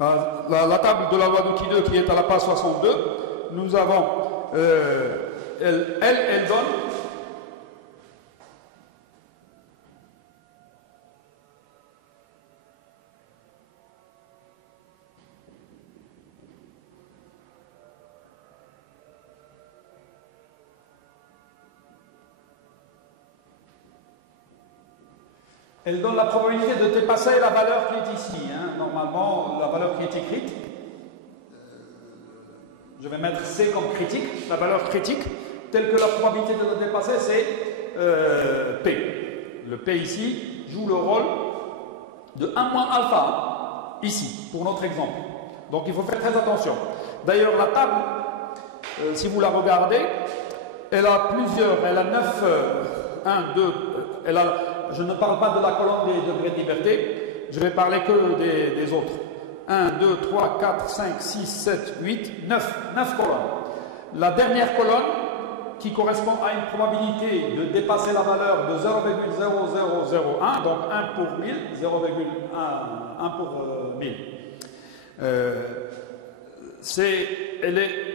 La table de la loi d'outil 2 qui est à la page 62, nous avons, elle donne la probabilité de dépasser la valeur qui est ici. Normalement, la valeur qui est écrite, je vais mettre C comme critique, la valeur critique, telle que la probabilité de la dépasser, c'est P. Le P ici joue le rôle de 1 moins alpha, ici, pour notre exemple. Donc il faut faire très attention. D'ailleurs, la table, si vous la regardez, elle a plusieurs, elle a 9, 1, 2, je ne parle pas de la colonne des degrés de liberté, je vais parler que des autres. 1, 2, 3, 4, 5, 6, 7, 8, 9 colonnes. La dernière colonne, qui correspond à une probabilité de dépasser la valeur de 0,0001, donc 1 pour 1000, 0,1 pour 1000.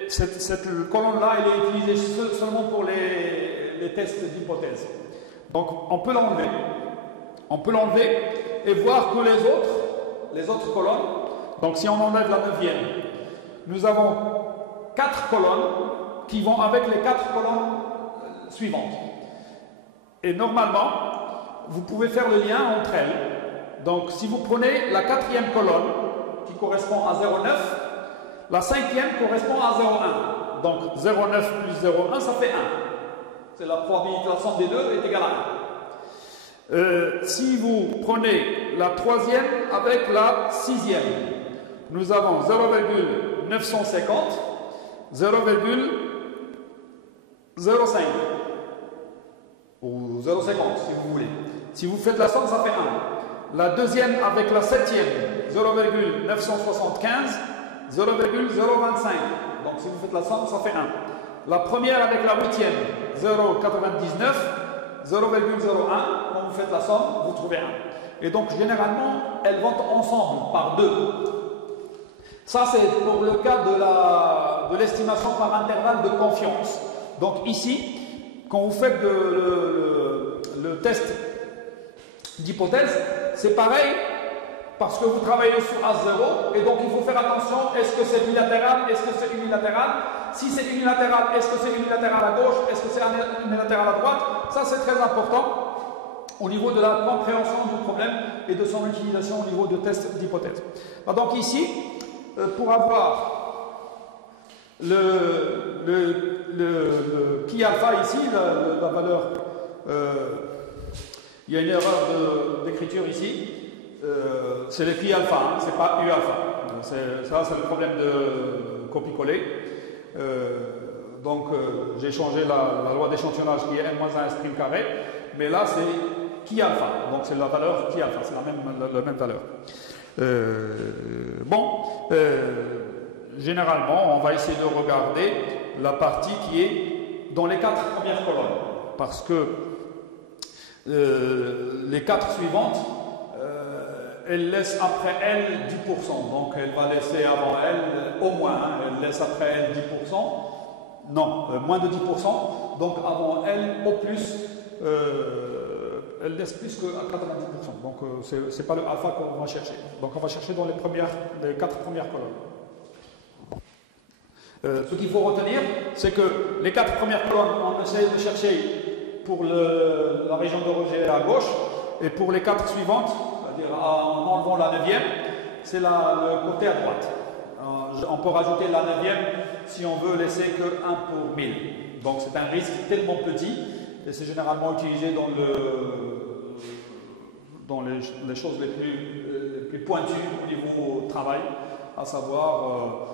Cette colonne-là, elle est utilisée seulement pour les tests d'hypothèse. Donc, on peut l'enlever. On peut l'enlever et voir que les autres colonnes, donc si on enlève la 9e, nous avons 4 colonnes qui vont avec les 4 colonnes suivantes. Et normalement, vous pouvez faire le lien entre elles. Donc, si vous prenez la 4e colonne, qui correspond à 0,9, la 5e correspond à 0,1. Donc, 0,9 plus 0,1, ça fait 1. C'est la probabilité, la somme des deux est égale à 1. Si vous prenez la 3e avec la 6e, nous avons 0,950, 0,05 ou 0,50 si vous voulez. Si vous faites la somme, ça fait 1. La deuxième avec la 7e, 0,975, 0,025. Donc si vous faites la somme, ça fait 1. La première avec la 8e, 0,99, 0,01. Quand vous faites la somme, vous trouvez 1. Et donc généralement, elles vont ensemble par 2. Ça, c'est pour le cas de l'estimation par intervalle de confiance. Donc ici, quand vous faites le test d'hypothèse, c'est pareil parce que vous travaillez sur A0 et donc il faut faire attention, est-ce que c'est bilatéral, est-ce que c'est unilatéral? Si c'est unilatéral, est-ce que c'est unilatéral à gauche, est-ce que c'est unilatéral à droite? Ça, c'est très important au niveau de la compréhension du problème et de son utilisation au niveau de test d'hypothèse. Donc ici, pour avoir le qui alpha ici, la valeur, il y a une erreur d'écriture ici, c'est le qui alpha, c'est pas U alpha. Ça, c'est le problème de copier-coller. Donc, j'ai changé la loi d'échantillonnage qui est n-1 prime carré, mais là, c'est qui alpha. Donc, c'est la valeur qui alpha, c'est la même valeur. Généralement, on va essayer de regarder la partie qui est dans les 4 premières colonnes, parce que les 4 suivantes, elle laisse après elle 10%, donc elle va laisser avant elle au moins, elle laisse après elle 10%, non, moins de 10%, donc avant elle au plus, elle laisse plus que 90%, donc c'est pas le alpha qu'on va chercher, donc on va chercher dans les 4 premières colonnes. Ce qu'il faut retenir, c'est que les 4 premières colonnes, on essaie de chercher pour la région de rejet à gauche, et pour les 4 suivantes, c'est-à-dire en enlevant la 9e, c'est le côté à droite. On peut rajouter la 9e si on veut laisser que 1 pour 1000. Donc c'est un risque tellement petit, et c'est généralement utilisé dans les choses les plus pointues au niveau travail, à savoir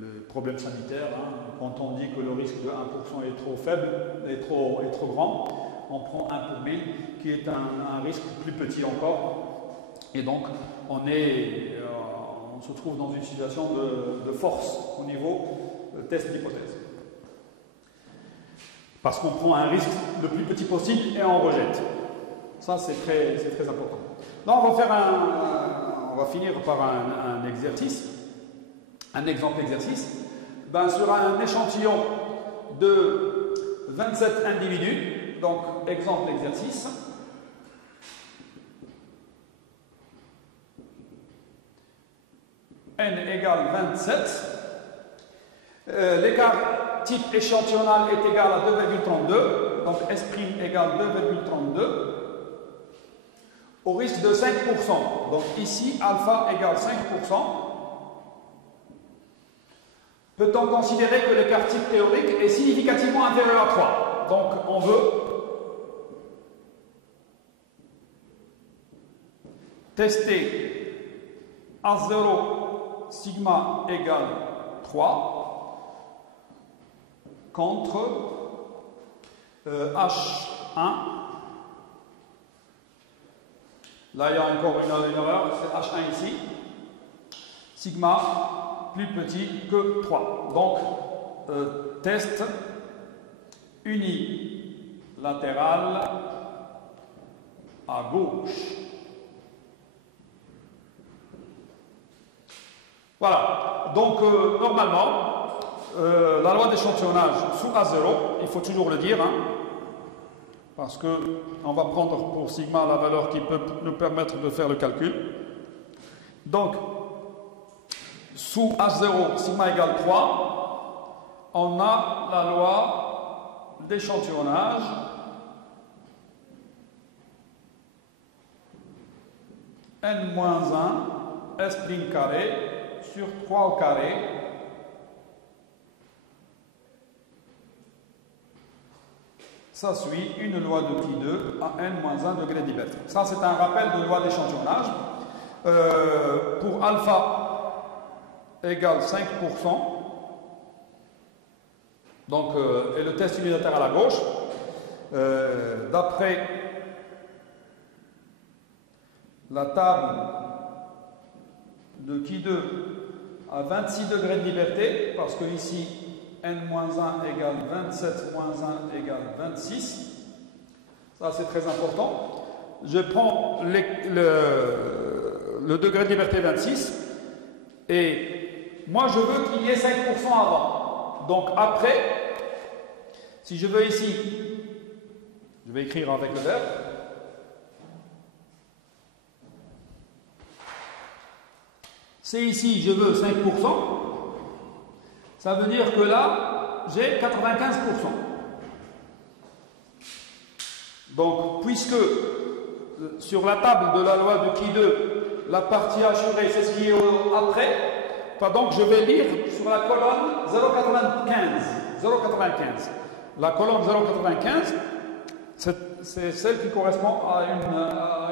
les problèmes sanitaires. Quand on dit que le risque de 1% est trop faible, est trop grand, on prend 1 pour 1000, qui est un risque plus petit encore. Et donc, on se trouve dans une situation de force au niveau test d'hypothèse. Parce qu'on prend un risque le plus petit possible et on rejette. Ça, c'est très important. Là, on va va finir par un exercice, un exemple exercice. Ben, sur un échantillon de 27 individus, donc exemple exercice. N égale 27. L'écart type échantillonnal est égal à 2,32, donc S' égale 2,32, au risque de 5%. Donc ici, alpha égale 5%. Peut-on considérer que l'écart type théorique est significativement inférieur à 3? Donc on veut tester A0 sigma égale 3 contre H1. Là, il y a encore une erreur, c'est H1 ici. Sigma plus petit que 3. Donc, test unilatéral à gauche. Voilà. Donc, normalement, la loi d'échantillonnage sous A0, il faut toujours le dire, hein, parce qu'on va prendre pour sigma la valeur qui peut nous permettre de faire le calcul. Donc, sous H0, sigma égale 3, on a la loi d'échantillonnage n-1 S' carré sur 3 au carré ça suit une loi de Pi2 à n-1 degré de liberté. Ça, c'est un rappel de loi d'échantillonnage. Pour alpha égale 5%, donc, et le test unilatéral à gauche, d'après la table de Pi2 à 26 degrés de liberté, parce que ici, n-1 égale 27 moins 1 égale 26. Ça, c'est très important. Je prends le degré de liberté 26 et moi, je veux qu'il y ait 5% avant. Donc, après, si je veux ici, je vais écrire avec le verbe. C'est ici, je veux 5%. Ça veut dire que là, j'ai 95%. Donc, puisque sur la table de la loi de Pi2, la partie assurée, c'est ce qui est après, donc je vais lire sur la colonne 0,95. La colonne 0,95, c'est celle qui correspond à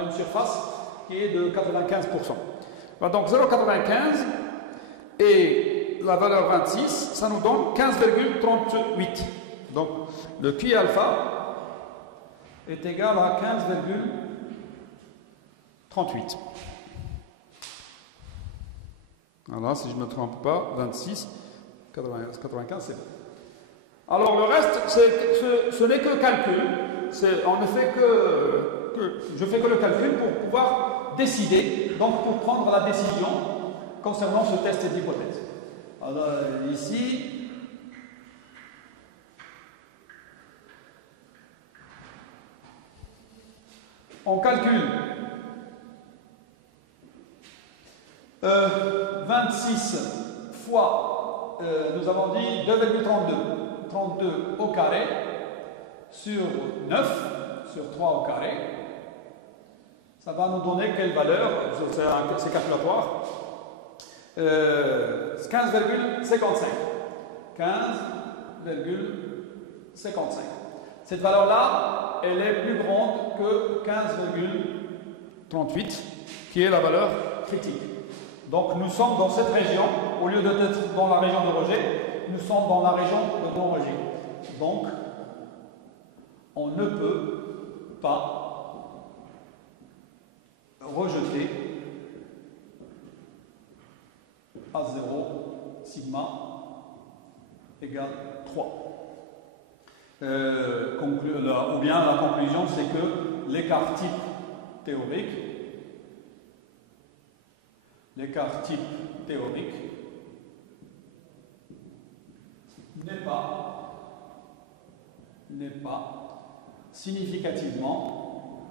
une surface qui est de 95%. Donc 0,95 et la valeur 26, ça nous donne 15,38. Donc le Pi alpha est égal à 15,38. Voilà, si je ne me trompe pas, 26, 95, c'est bon. Alors le reste, ce n'est que calcul. On ne fait je fais que le calcul pour pouvoir décider, donc pour prendre la décision concernant ce test d'hypothèse. Alors ici, on calcule 26 fois, nous avons dit 2,32, 32 au carré sur 9, sur 3 au carré. Ça va nous donner quelle valeur? C'est calculatoire. 15,55. 15,55. Cette valeur-là, elle est plus grande que 15,38, qui est la valeur critique. Donc nous sommes dans cette région, au lieu d'être dans la région de rejet, nous sommes dans la région de non-rejet. Donc, on ne peut pas rejeter A0 sigma égale 3. Ou bien la conclusion, c'est que l'écart type théorique l'écart type théorique n'est pas significativement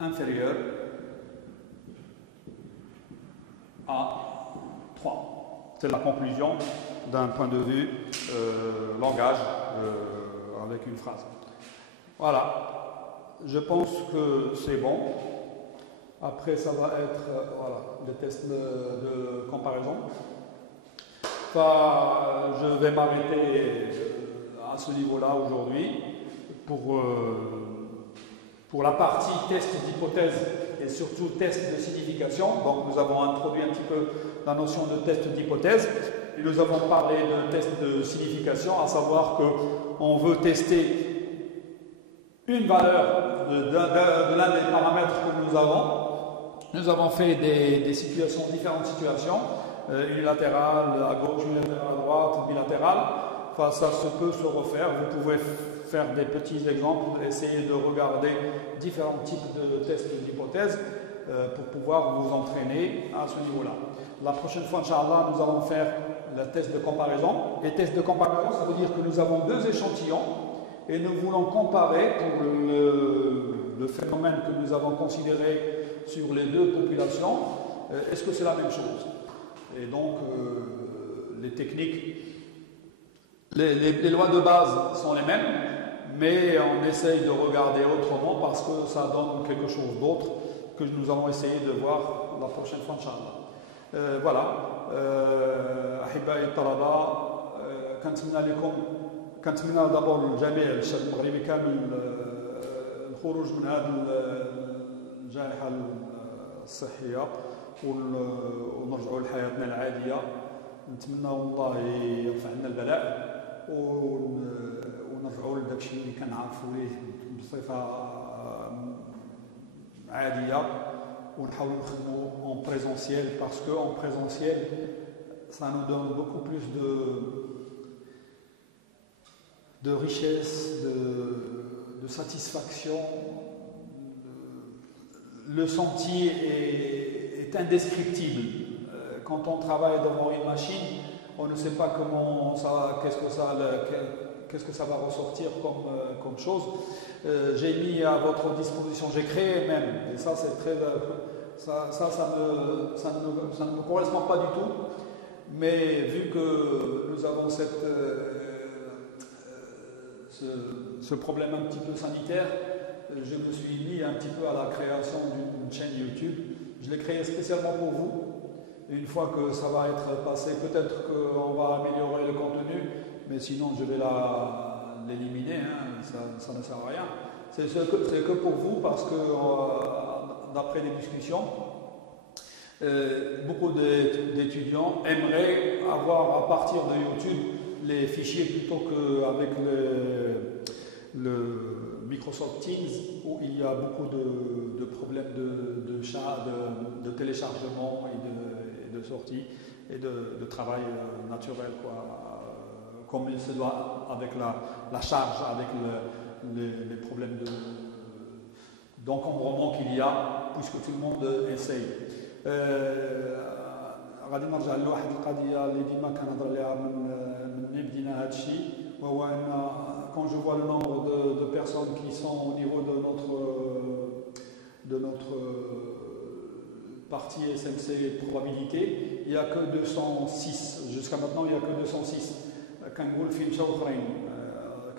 inférieur à 3. C'est la conclusion d'un point de vue langage avec une phrase. Voilà, je pense que c'est bon. Après, ça va être voilà, des tests de comparaison. Enfin, je vais m'arrêter à ce niveau-là aujourd'hui pour la partie test d'hypothèse et surtout test de signification. Donc, nous avons introduit un petit peu la notion de test d'hypothèse et nous avons parlé de test de signification, à savoir qu'on veut tester une valeur de l'un des paramètres que nous avons. Nous avons fait des situations, différentes situations, unilatérales à gauche, unilatérale à droite, bilatérales. Enfin, ça peut se refaire. Vous pouvez faire des petits exemples, essayer de regarder différents types de tests d'hypothèse pour pouvoir vous entraîner à ce niveau-là. La prochaine fois, Inch'Allah, nous allons faire le test de comparaison. Et test de comparaison, ça veut dire que nous avons deux échantillons et nous voulons comparer pour le phénomène que nous avons considéré sur les deux populations, est-ce que c'est la même chose? Et donc, les techniques, les lois de base sont les mêmes, mais on essaye de regarder autrement parce que ça donne quelque chose d'autre que nous allons essayer de voir la prochaine fois, Inch'Allah. Voilà. أحبائي الطلبة كنتمنى لكم كنتمنى دابور للجميع الشعب المغربي كامل الخروج من هذه الجائحة الصحية ونرجعوا لحياتنا العادية. نتمنى الله يرفع عنا البلاء ونرجعوا لداك الشيء اللي كنعرفوا ليه بصفة عادية ونحاولوا نخدموا en présentiel parce que en présentiel ça nous donne beaucoup plus de richesse, de satisfaction. Le sentier est indescriptible. Quand on travaille devant une machine, on ne sait pas comment ça, qu'est-ce que ça va ressortir comme chose. J'ai mis à votre disposition, j'ai créé même, et ça c'est très, ça ne me correspond pas du tout. Mais vu que nous avons ce problème un petit peu sanitaire, je me suis mis un petit peu à la création d'une chaîne YouTube. Je l'ai créée spécialement pour vous. Et une fois que ça va être passé, peut-être qu'on va améliorer le contenu, mais sinon je vais l'éliminer, hein, ça ne sert à rien. C'est que pour vous parce que d'après les discussions, beaucoup d'étudiants aimeraient avoir à partir de YouTube les fichiers plutôt qu'avec le Microsoft Teams où il y a beaucoup de problèmes de téléchargement et de sortie et de travail naturel, quoi, comme il se doit avec la charge, avec les problèmes d'encombrement qu'il y a puisque tout le monde essaye. غادي نرجع لواحد القضيه اللي ديما كنهضر عليها من ملي بدينا هذا الشيء وهو ان quand je vois le nombre de personnes qui sont au niveau de notre partie SMC probabilité, il n'y a que 206. Jusqu'à maintenant, il n'y a que 206. كنقول فين مشاو اخرين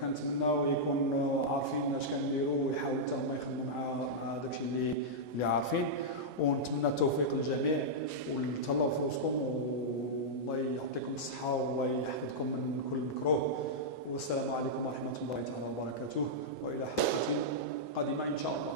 كنتمناو يكونوا عارفين اش كنديروا ويحاولوا حتى هما يخدموا مع داكشي اللي عارفين. ونتمنى التوفيق للجميع وتهلاو في راسكم والله يعطيكم الصحه والله يحفظكم من كل مكروه. والسلام عليكم ورحمه الله تعالى وبركاته والى حلقه قادمه ان شاء الله.